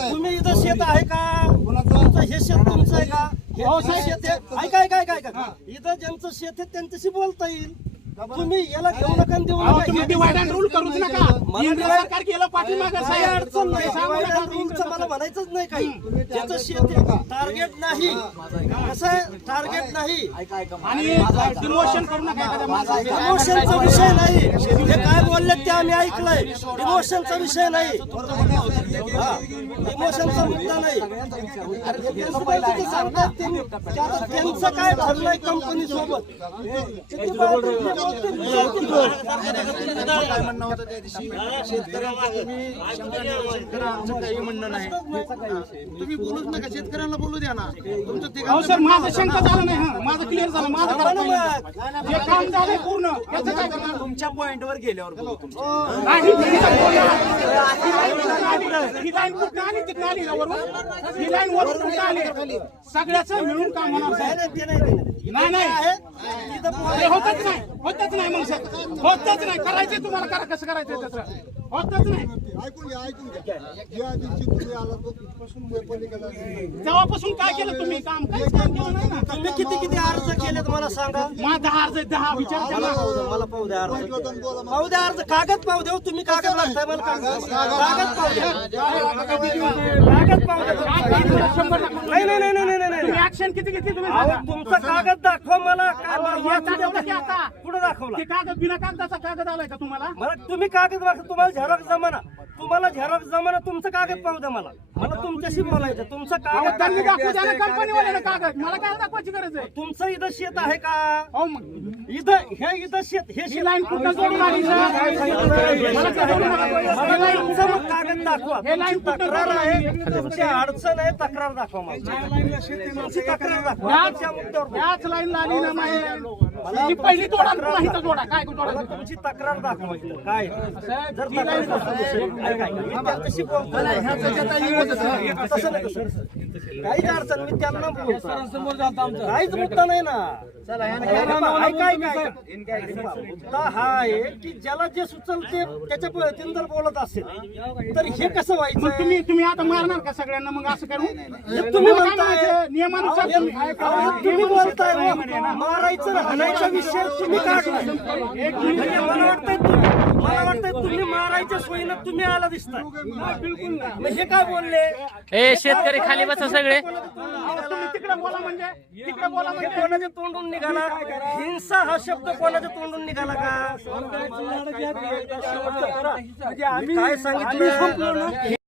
तुम्ही इथं शेत आहे का? तुमचं हे शेत तुमचं आहे का? हे तुमचं शेत आहे. ऐका ऐका ऐका ऐका. इथं ज्यांचं शेत आहे त्यांच्याशी बोलता येईल. तुम्ही याला घेऊ नका आणि देऊ अहो, नका. तुम्ही हे- डिवाइड अँड रूल करूच नका. मला सरकार केलं पाठीमागं काही साहेब. अडचण नाही हे सांगू नका. रूलचं मला म्हणायचंच नाही काही. ज्याचं शेत टार्गेट नाही. कसं आहे? टार्गेट नाही. आणि डिमोशन करू नका एखाद्या माणसाचं. डिमोशनचा विषय नाही. हे काय बोलले ते आम्ही ऐकलंय. डिमोशनचा विषय नाही. डिमोशनचा मुद्दा नाही. ते सुद्धा तिथे सांगतात आता त्यांचं काय ठरलंय कंपनी सोबत? किती. काय म्हणणं होतं त्या दिवशी शेतकऱ्यांना तुम्ही शंका नाही, शेतकऱ्यांचं काही म्हणणं नाही तुम्ही बोलूच नका शेतकऱ्यांना बोलू द्या ना तुमचं ते अहो सर माझं शंका झालं नाही हं. माझं क्लिअर झालं माझं करा. जे काम झालंय पूर्ण त्याचं काय करणार? तुमच्या पॉइंटवर गेल्यावर बोलू तुमचं. नाही, ही लाईन बोलणार. ही लाईन कुठं आली? तिथं आली ना वरून? ही लाईन वरून कुठं आली? सगळ्याचं मिळून काम होणार साहेब. नाही, ते नाही. नाही नाही आहे इथं ते होतच नाही. होतच नाही मग सर. होतच नाही. करायचं तुम्हाला. करा. कसं करायचं त्याचं? होतच नाही. ऐकून घ्या ऐकून घ्या. ज्या दिवशी तुम्ही आला तो तिथपासून पलीकडे तेव्हापासून काय केलं तुम्ही? काम काहीच काम केलं नाही ना. तुम्ही किती किती अर्ज केलेत मला सांगा? माझा दहा अर्ज दहा विचार मला केला पाहू द्या, मला पाहू द्या अर्ज. पाहू द्या अर्ज. कागद पाहू देऊ तुम्ही. कागद लागताय मला कागद. कागद पाहू द्या. कागद पाहू द्या. नाही नाही नाही. ऍक्शन किती घेतली तुम्ही? सांगा. तुमचा कागद दाखवा मला. काय मला दाखवलं की आता? कुठं दाखवला? ते कागद बिना कागदाचा कागद आलाय का तुम्हाला? मला तुम्ही कागद दाखवा. तुम्हाला झेरॉक्स जमाना. तुम्हाला झेरॉक्स जमाना तुमचं कागद पाहू द्या मला. मला तुमच्याशी बोलायचं तुमचं अहो, कागद त्यांनी दाखवू. द्या ना दाखवा. कंपनीवाल्याला कागद. मला काय दाखवायची गरज आहे? तुमचं इथं शेत आहे का? अहो मग इथं हे इथं शेत हे ही शेत लाईन कुठं जोडून आली सर मला काय जोडून मला आली? तुमचं मग कागद दाखवा. हे तुमची तक्रार आहे? तुमची अडचण आहे तक्रार दाखवा मला तुमची तक्रार दाखवा. मुद्द्यावर. याच आली ना ही पहिली जोडा पुन्हा इथं. जोडा. काय मला जोडा? तुमची तक्रार दाखवा इथं. काय? जर तक्रार नसेल, ऐका, ऐका, मी त्यांच्याशी बोलतो. तसं नाही, तसं नाही. काहीच अडचण मी त्यांना बोलतो. काहीच मुद्दा नाही ना. मुद्दा हा आहे की ज्याला जे सुचल ते त्याच्या पद्धतीने जर बोलत असेल तर हे कसं मग व्हायचं तुम्ही तुम्ही आता मारणार का सगळ्यांना मग असं करू हे तुम्ही काय म्हणताय म्हणायचं? नियमानुसार तुम्ही- हे- अहो, तुम्ही बोलताय हो. मारायचं हाणायचा विषय तुम्ही काढलाय म्हणजे मला वाटतंय तुम्ही मला वाटतंय तुम्ही मारायच्या सोयीनं तुम्ही आला दिसताय. बिलकुल नाही. मग हे काय बोलले? ए शेतकरी खाली बसा सगळे. अहो, तुम्ही तिकडे बोला म्हणजे. तिकडे बोला हे म्हणजे. कोणाच्या तोंडून निघाला? हिंसा हा शब्द कोणाच्या तोंडून निघाला का? काय सांगितलं? no, no.